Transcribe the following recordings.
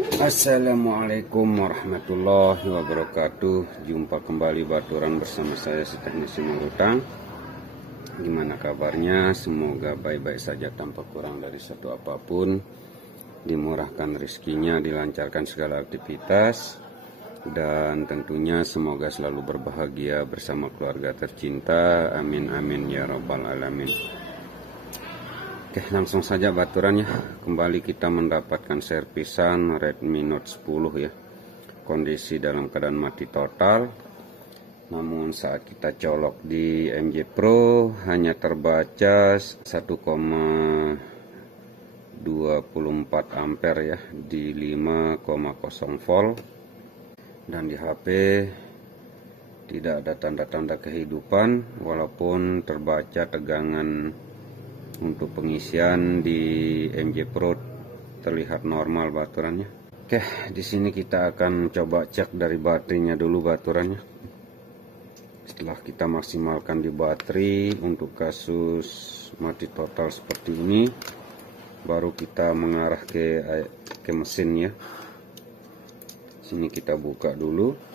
Assalamualaikum warahmatullahi wabarakatuh. Jumpa kembali baturan bersama saya si teknisi Mangutang. Gimana kabarnya? Semoga baik-baik saja tanpa kurang dari satu apapun. Dimurahkan rezekinya, dilancarkan segala aktivitas, dan tentunya semoga selalu berbahagia bersama keluarga tercinta. Amin amin ya rabbal alamin. Oke, langsung saja baturannya. Kembali kita mendapatkan servisan Redmi Note 10 ya. Kondisi dalam keadaan mati total. Namun saat kita colok di MJ Pro hanya terbaca 1,24 ampere ya di 5,0 volt. Dan di HP tidak ada tanda-tanda kehidupan walaupun terbaca tegangan untuk pengisian di MJ Pro terlihat normal baturannya. Oke, di sini kita akan coba cek dari baterainya dulu baturannya. Setelah kita maksimalkan di baterai untuk kasus mati total seperti ini, baru kita mengarah ke mesinnya. Sini kita buka dulu.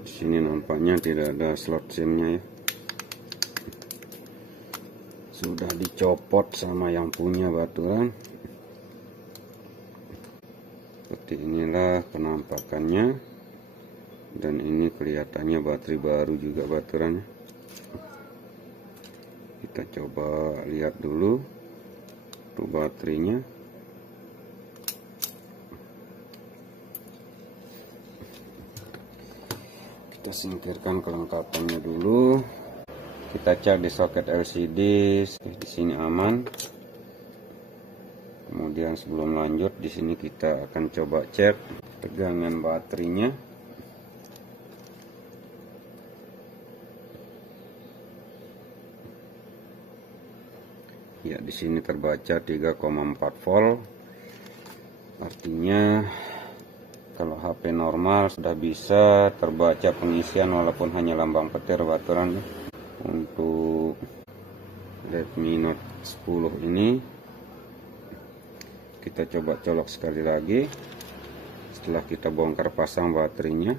Di sini nampaknya tidak ada slot SIM-nya ya. Sudah dicopot sama yang punya baturan. Seperti inilah penampakannya. Dan ini kelihatannya baterai baru juga baturannya. Kita coba lihat dulu untuk baterainya. Kita singkirkan kelengkapannya dulu. Kita cek di soket LCD, di sini aman. Kemudian sebelum lanjut, di sini kita akan coba cek tegangan baterainya. Ya, di sini terbaca 3,4 volt. Artinya kalau HP normal sudah bisa terbaca pengisian walaupun hanya lambang petir baturan. Untuk Redmi Note 10 ini kita coba colok sekali lagi. Setelah kita bongkar pasang baterainya,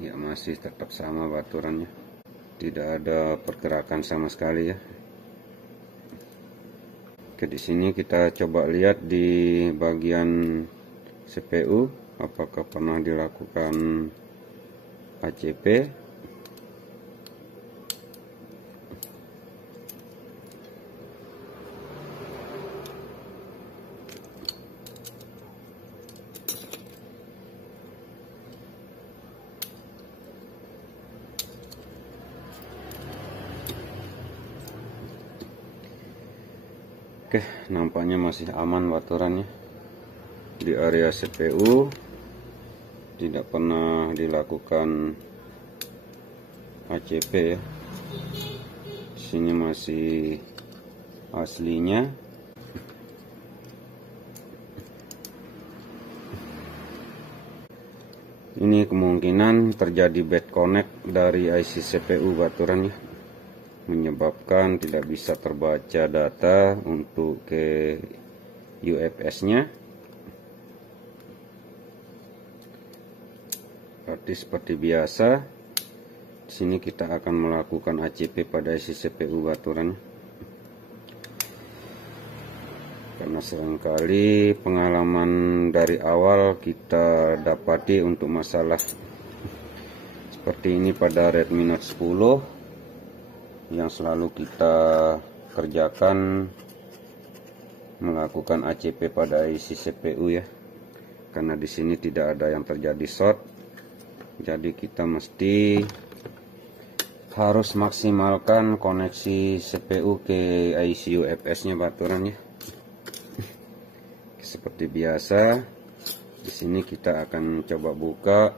ya masih tetap sama baturannya, tidak ada pergerakan sama sekali ya. Oke, di sini kita coba lihat di bagian CPU apakah pernah dilakukan ACP. Oke, nampaknya masih aman baturannya. Di area CPU tidak pernah dilakukan ACP ya. Di sini masih aslinya. Ini kemungkinan terjadi bad connect dari IC CPU baturannya, menyebabkan tidak bisa terbaca data untuk ke UFS-nya. Berarti seperti biasa, di sini kita akan melakukan ACP pada IC CPU baturan. Karena seringkali pengalaman dari awal kita dapati untuk masalah seperti ini pada Redmi Note 10 yang selalu kita kerjakan melakukan ACP pada IC CPU ya. Karena di sini tidak ada yang terjadi short. Jadi kita mesti harus maksimalkan koneksi CPU ke IC UFS-nya baturannya. Seperti biasa, di sini kita akan coba buka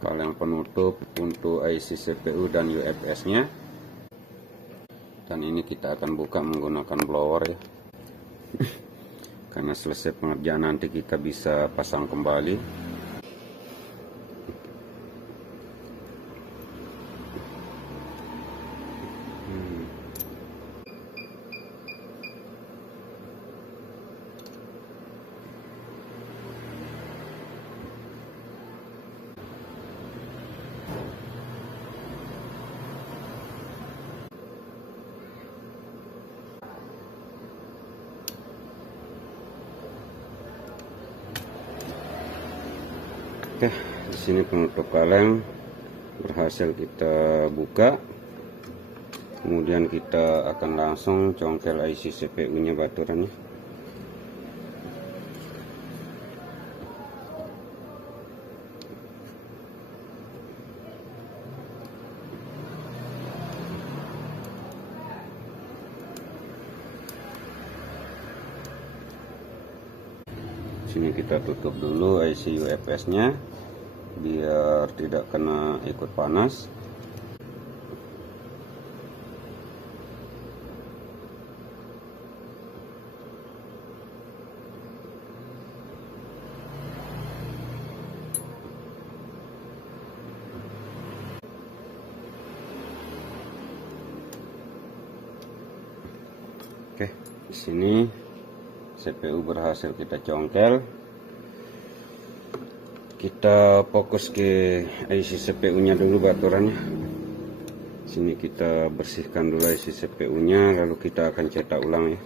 kaleng penutup untuk IC CPU dan UFS-nya. Dan ini kita akan buka menggunakan blower ya. Karena selesai pengerjaan nanti kita bisa pasang kembali. Oke, di sini penutup kaleng berhasil kita buka. Kemudian kita akan langsung congkel IC CPU-nya baturannya. Sini kita tutup dulu IC UFS-nya biar tidak kena ikut panas. Oke, di sini CPU berhasil kita congkel. Kita fokus ke IC CPU-nya dulu baturannya. Sini kita bersihkan dulu IC CPU-nya, lalu kita akan cetak ulang ya.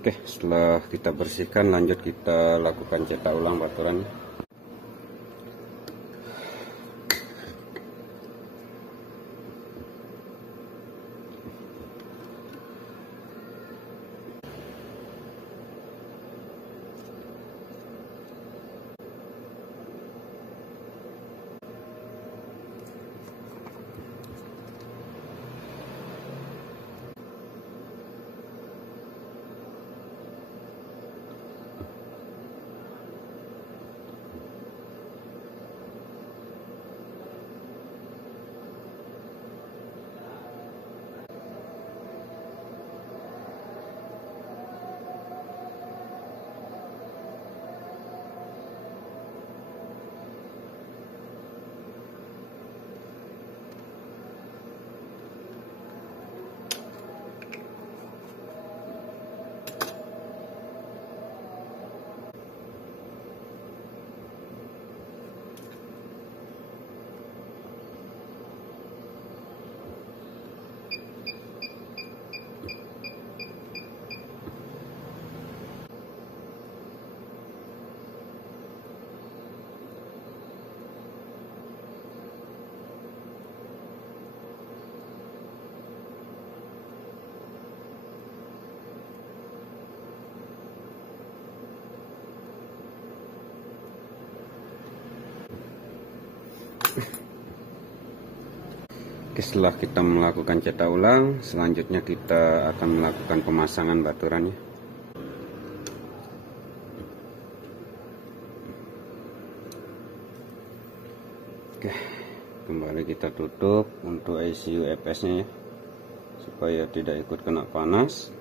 Oke, setelah kita bersihkan, lanjut kita lakukan cetak ulang baturan. Oke, setelah kita melakukan cetak ulang, selanjutnya kita akan melakukan pemasangan baturannya. Oke, kembali kita tutup untuk IC UFS nya ya, supaya tidak ikut kena panas.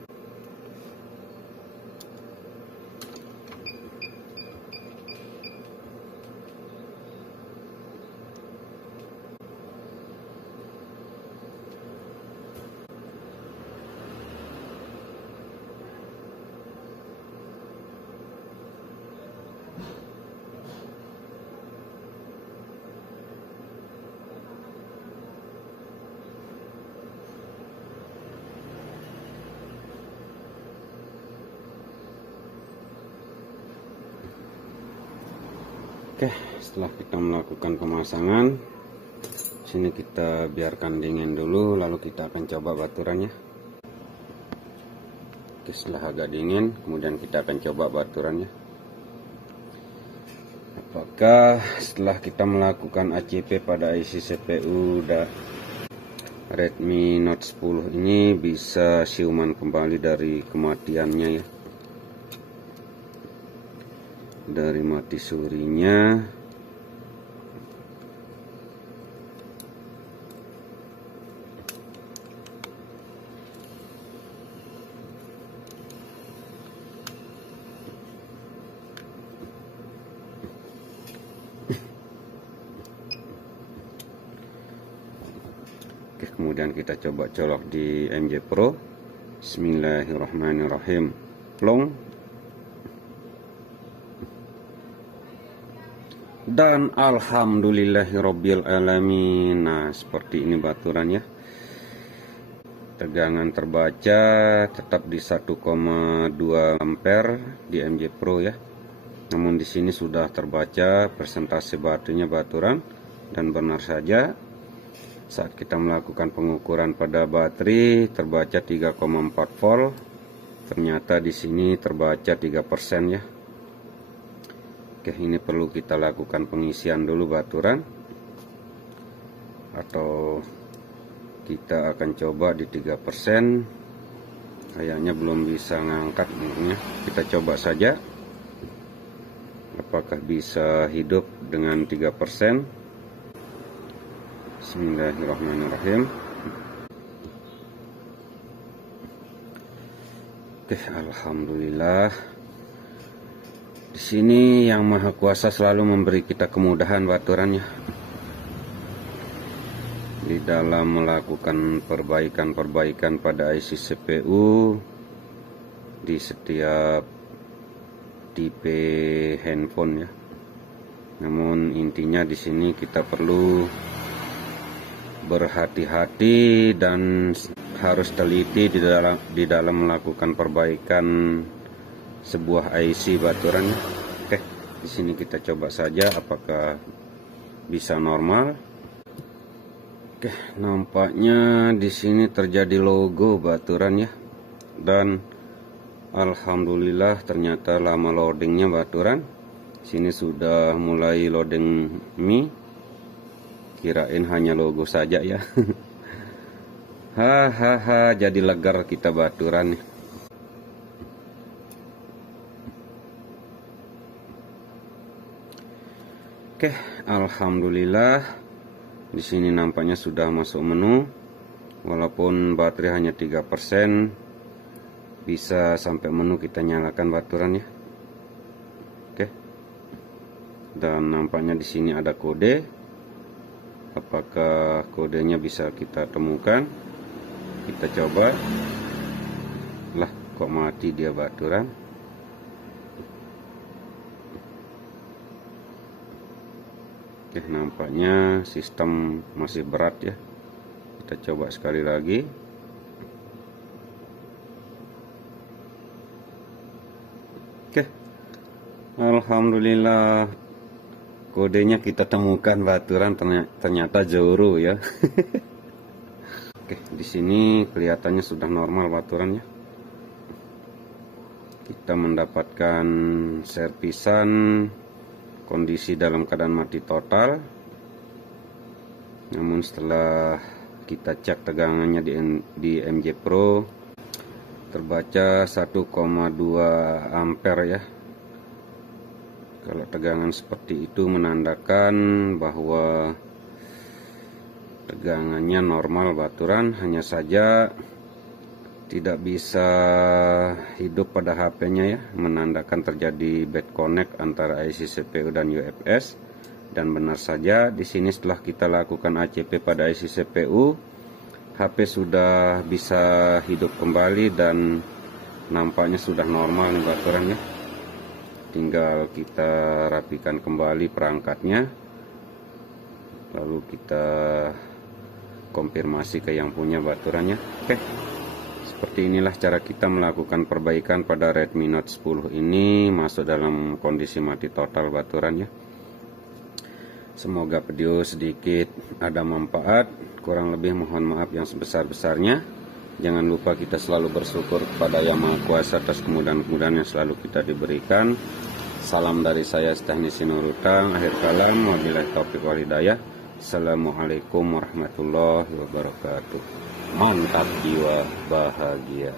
Oke, setelah kita melakukan pemasangan, sini kita biarkan dingin dulu, lalu kita akan coba baturannya. Oke, setelah agak dingin, kemudian kita akan coba baturannya. Apakah setelah kita melakukan ACP pada IC CPU Redmi Note 10 ini bisa siuman kembali dari kematiannya ya, dari mati surinya. Oke, kemudian kita coba colok di MJ Pro. Bismillahirrahmanirrahim. Plong. Dan alhamdulillahirabbil alamin. Nah, seperti ini baturannya. Tegangan terbaca tetap di 1,2 ampere di MJ Pro ya. Namun di sini sudah terbaca persentase baterainya baturan, dan benar saja saat kita melakukan pengukuran pada baterai terbaca 3,4 volt. Ternyata di sini terbaca 3% ya. Oke, ini perlu kita lakukan pengisian dulu baturan, atau kita akan coba di 3%. Kayaknya belum bisa ngangkat ya. Kita coba saja apakah bisa hidup dengan 3%. Bismillahirrahmanirrahim. Oke, alhamdulillah. Di sini Yang Maha Kuasa selalu memberi kita kemudahan baturannya di dalam melakukan perbaikan-perbaikan pada IC CPU di setiap tipe handphone ya. Namun intinya di sini kita perlu berhati-hati dan harus teliti di dalam melakukan perbaikan sebuah IC baturannya. Oke, di sini kita coba saja apakah bisa normal. Oke, nampaknya di sini terjadi logo baturan ya. Dan alhamdulillah ternyata lama loadingnya baturan. Sini sudah mulai loading mie. Kirain hanya logo saja ya. Hahaha, jadi legar kita baturan nih. Oke, alhamdulillah di sini nampaknya sudah masuk menu. Walaupun baterai hanya 3%, bisa sampai menu kita nyalakan baturannya. Oke. Dan nampaknya di sini ada kode. Apakah kodenya bisa kita temukan? Kita coba. Lah, kok mati dia baturan? Oke, nampaknya sistem masih berat ya. Kita coba sekali lagi. Oke, alhamdulillah kodenya kita temukan baturan, ternyata Zoro ya. Oke, di sini kelihatannya sudah normal baturannya. Kita mendapatkan servisan kondisi dalam keadaan mati total. Namun setelah kita cek tegangannya di MJ Pro, terbaca 1,2 ampere ya. Kalau tegangan seperti itu menandakan bahwa tegangannya normal baturan, hanya saja tidak bisa hidup pada HP-nya ya, menandakan terjadi bad connect antara IC CPU dan UFS. Dan benar saja di sini setelah kita lakukan ACP pada IC CPU, HP sudah bisa hidup kembali dan nampaknya sudah normal nih baturan ya. Tinggal kita rapikan kembali perangkatnya, lalu kita konfirmasi ke yang punya baturannya. Oke, seperti inilah cara kita melakukan perbaikan pada Redmi Note 10 ini masuk dalam kondisi mati total baturannya. Semoga video sedikit ada manfaat, kurang lebih mohon maaf yang sebesar-besarnya. Jangan lupa kita selalu bersyukur kepada Yang Maha Kuasa atas kemudahan-kemudahan yang selalu kita diberikan. Salam dari saya, Teknisi Nur Hutang. Akhir kalam, wabillahi taufiq wal hidayah. Assalamualaikum warahmatullahi wabarakatuh. Mantap jiwa bahagia.